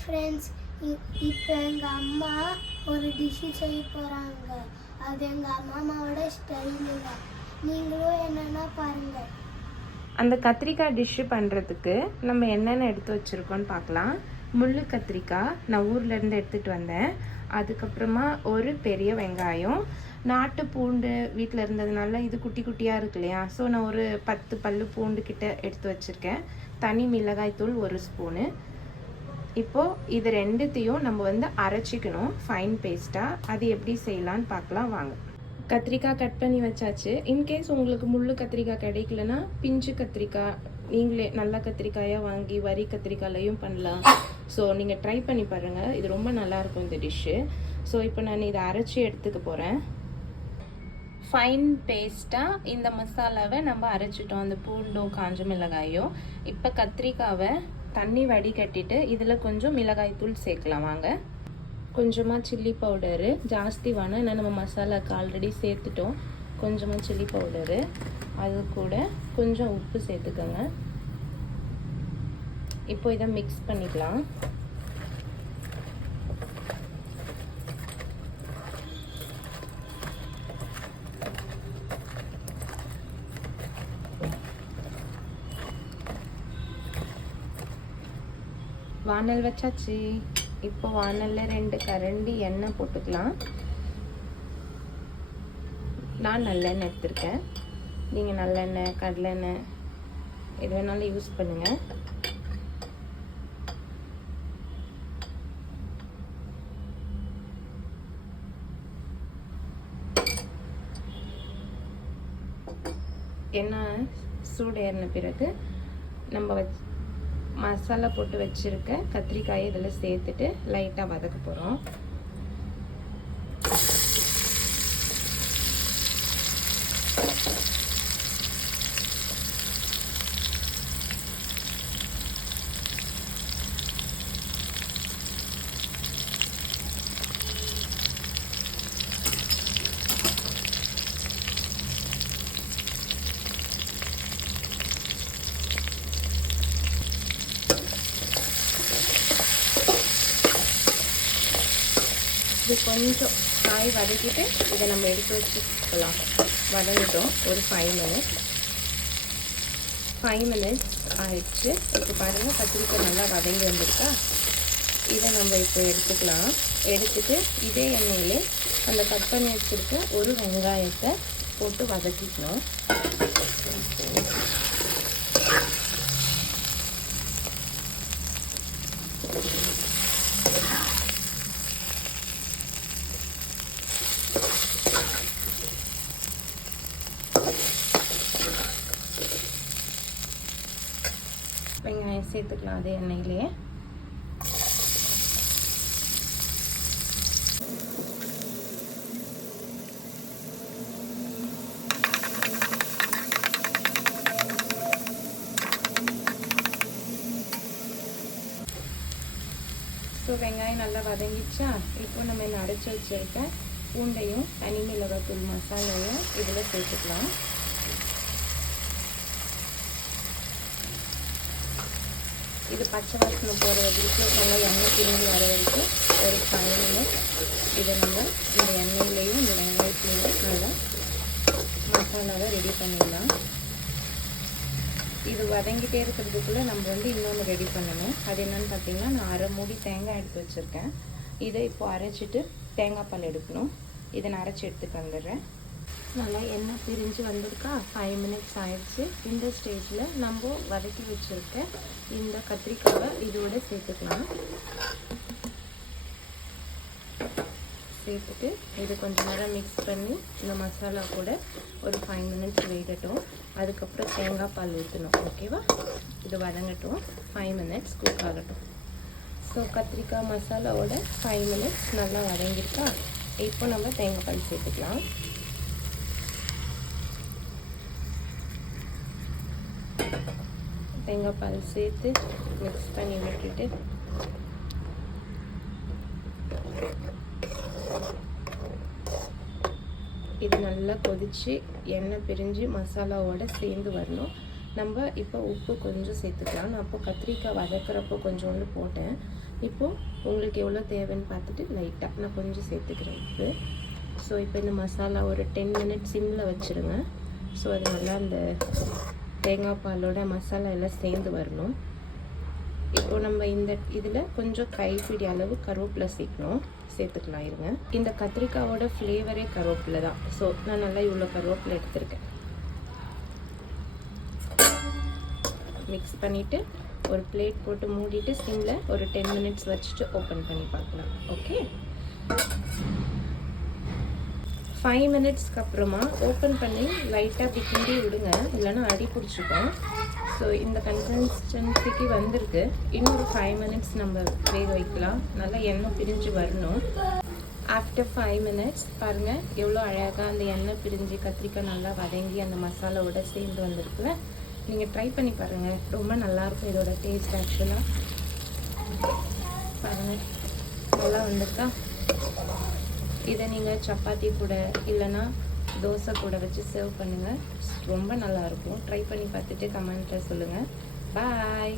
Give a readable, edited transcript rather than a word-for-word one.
Friends, இப்போ எங்கள் அம்மா ஒரு டிஷ்ஷு செய்ய போகிறாங்க. அது எங்கள் அம்மாவோட ஸ்டைலில். நீங்களும் என்னென்னா பாருங்கள். அந்த கத்திரிக்காய் டிஷ்ஷு பண்ணுறதுக்கு நம்ம என்னென்ன எடுத்து வச்சுருக்கோன்னு பார்க்கலாம். முள்ளு கத்திரிக்காய் நான் ஊர்லேருந்து எடுத்துகிட்டு வந்தேன். அதுக்கப்புறமா ஒரு பெரிய வெங்காயம், நாட்டு பூண்டு வீட்டில் இருந்ததுனால இது குட்டி குட்டியாக இருக்கு இல்லையா, ஸோ நான் ஒரு 10 பல்லு பூண்டு கிட்ட எடுத்து வச்சுருக்கேன். தனி மிளகாய் தூள் 1 ஸ்பூனு. இப்போது இது ரெண்டுத்தையும் நம்ம அரைச்சிக்கணும் ஃபைன் பேஸ்ட்டாக. அது எப்படி செய்யலான்னு பார்க்கலாம் வாங்க. கத்திரிக்காய் கட் பண்ணி வச்சாச்சு. இன்கேஸ் உங்களுக்கு முள்ளு கத்திரிக்காய் கிடைக்கலன்னா பிஞ்சு கத்திரிக்காய் நீங்களே நல்ல கத்திரிக்காயாக வாங்கி வரி கத்திரிக்காயிலையும் பண்ணலாம். ஸோ நீங்கள் ட்ரை பண்ணி பாருங்கள், இது ரொம்ப நல்லாயிருக்கும் இந்த டிஷ்ஷு. ஸோ இப்போ நான் இதை அரைச்சி எடுத்துக்க போகிறேன். ஃபைன் பேஸ்ட்டாக இந்த மசாலாவை நம்ம அரைச்சிட்டோம், அந்த பூண்டும் காஞ்ச மிளகாயும். இப்போ கத்திரிக்காவை தண்ணி வடிகட்டிட்டு இதில் கொஞ்சம் மிளகாய் தூள் சேர்க்கலாம் வாங்க. கொஞ்சமாக சில்லி பவுடரு, ஜாஸ்தி வேணும் ஏன்னா நம்ம மசாலாவுக்கு ஆல்ரெடி சேர்த்துட்டோம். கொஞ்சமாக சில்லி பவுடரு, அது கூட கொஞ்சம் உப்பு சேர்த்துக்கோங்க. இப்போ இதை மிக்ஸ் பண்ணிக்கலாம். வானல் வச்சாச்சு. இப்போ வானலில் 2 கரண்டி எண்ணெய் போட்டுக்கலாம். நான் நல்லெண்ணெய் எடுத்திருக்கேன். நீங்கள் நல்லெண்ணெய் கடலெண்ணெய் எது வேணாலும் யூஸ் பண்ணுங்கள். எண்ணெய் சூடு ஏறின பிறகு நம்ம மசாலா போட்டு வச்சுருக்க கத்திரிக்காயை இதில் சேர்த்துட்டு லைட்டாக வதக்க போகிறோம். இது கொஞ்சம் காய் வதக்கிட்டு இதை நம்ம எடுத்து வச்சுக்கலாம். வதங்கிட்டோம் ஒரு 5 மினிட்ஸ் ஆயிடுச்சு. இப்போ பாருங்கள் கத்திரிக்காய் நல்லா வதங்கி வந்திருக்கா. இதை நம்ம இப்போ எடுத்துக்கலாம். எடுத்துட்டு இதே எண்ணெயிலே அந்த கட் பண்ணி வச்சுருக்க ஒரு வெங்காயத்தை போட்டு வதக்கிக்கணும். வெங்காயம் சேர்த்துக்கலாம் அதே எண்ணெயிலே. ஸோ வெங்காயம் நல்லா வதங்கிச்சா. இப்போ நம்ம என்ன அரைச்சி வச்சுருக்க பூண்டையும் தனி மிளகாத்தூள் மசாலாவையும் இதில் சேர்த்துக்கலாம். இது பச்சை வாசனை போகிற வரைக்கும் நல்லா எண்ணெய் பிரிஞ்சு வர வரைக்கும் ஒரு 5 மினிட்ஸ் இதை நம்ம இந்த எண்ணெயிலையும் இந்த வெங்காயத்துலையும் நல்லா மசாலாவை ரெடி பண்ணிடலாம். இது வதங்கிட்டே இருக்கிறதுக்குள்ளே நம்ம இன்னொன்று ரெடி பண்ணணும். அது என்னென்னு பார்த்தீங்கன்னா, நான் 1/2 மூடி தேங்காய் எடுத்து வச்சுருக்கேன். இதை இப்போ அரைச்சிட்டு தேங்காய் பால் எடுக்கணும். இதை நான் அரைச்சி எடுத்துட்டு வந்துடுறேன். நல்லா எண்ணெய் பிரிஞ்சு வந்திருக்கா. 5 மினிட்ஸ் ஆயிடுச்சு. இந்த ஸ்டேஜில் நம்ம வதக்கி வச்சுருக்க இந்த கத்திரிக்காவை இதோட சேர்த்துக்கலாம். சேர்த்துட்டு இது கொஞ்சம் நேரம் மிக்ஸ் பண்ணி இந்த மசாலா கூட ஒரு 5 மினிட்ஸ் வேகட்டும். அதுக்கப்புறம் தேங்காய் பால் ஊற்றணும். ஓகேவா? இது வதங்கட்டும். 5 மினிட்ஸ் குக் ஆகட்டும். ஸோ கத்திரிக்காய் மசாலாவோட 5 மினிட்ஸ் நல்லா வதங்கியிருக்கா. இப்போ நம்ம தேங்காய் பால் சேர்த்துக்கலாம். தேங்காய் பால் சேர்த்து மிக்ஸ் பண்ணி விட்டுட்டு இது நல்லா கொதிச்சு எண்ணெய் பிரிஞ்சு மசாலாவோட சேர்ந்து வரணும். நம்ம இப்போ உப்பு கொஞ்சம் சேர்த்துக்கலாம். நான் அப்போ கத்திரிக்காய் வதக்கிறப்போ கொஞ்சோண்டு போட்டேன். இப்போது உங்களுக்கு எவ்வளோ தேவைன்னு பார்த்துட்டு லைட்டாக நான் கொஞ்சம் சேர்த்துக்கிறேன் உப்பு. ஸோ இப்போ இந்த மசாலா ஒரு 10 மினிட்ஸ் சிம்மில் வச்சுருங்க. ஸோ அது நல்லா அந்த தேங்காய் பாலோட மசாலா எல்லாம் சேர்ந்து வரணும். இப்போது நம்ம இந்த இதில் கொஞ்சம் கைப்பிடி அளவு கருவேப்பிலை சேர்த்துக்கலாம். இருங்க, இந்த கத்திரிக்காயோட ஃப்ளேவரே கருவேப்பிலை தான். ஸோ நான் நல்லா இவ்வளோ கருவேப்பிலை எடுத்திருக்கேன். மிக்ஸ் பண்ணிவிட்டு ஒரு பிளேட் போட்டு மூடிட்டு சிம்மில் ஒரு 10 மினிட்ஸ் வச்சுட்டு ஓப்பன் பண்ணி பார்க்கலாம். ஓகே, 5 மினிட்ஸ்க்கு அப்புறமா ஓப்பன் பண்ணி லைட்டாக அப்படி கிண்டி விடுங்க, இல்லைன்னா அடி பிடிச்சிக்கும். ஸோ இந்த கன்சிஸ்டன்சிக்கு வந்திருக்கு. இன்னொரு 5 மினிட்ஸ் நம்ம வேக வைக்கலாம். நல்லா எண்ணெய் பிரிஞ்சு வரணும். ஆஃப்டர் 5 மினிட்ஸ் பாருங்கள் எவ்வளோ அழகாக அந்த எண்ணெய் பிரிஞ்சு கத்திரிக்காய் நல்லா வதங்கி அந்த மசாலாவோட சேர்ந்து வந்திருக்குல்ல. நீங்கள் ட்ரை பண்ணி பாருங்கள், ரொம்ப நல்லாயிருக்கும் இதோட டேஸ்ட். ஆக்சுவலாக பாருங்கள் நல்லா வந்திருக்கா. இதை நீங்கள் சப்பாத்தி கூட இல்லைன்னா தோசை கூட வச்சு சர்வ் பண்ணுங்கள். ரொம்ப நல்லாயிருக்கும். ட்ரை பண்ணி பார்த்துட்டு கமெண்ட்டில் சொல்லுங்கள். பாய்.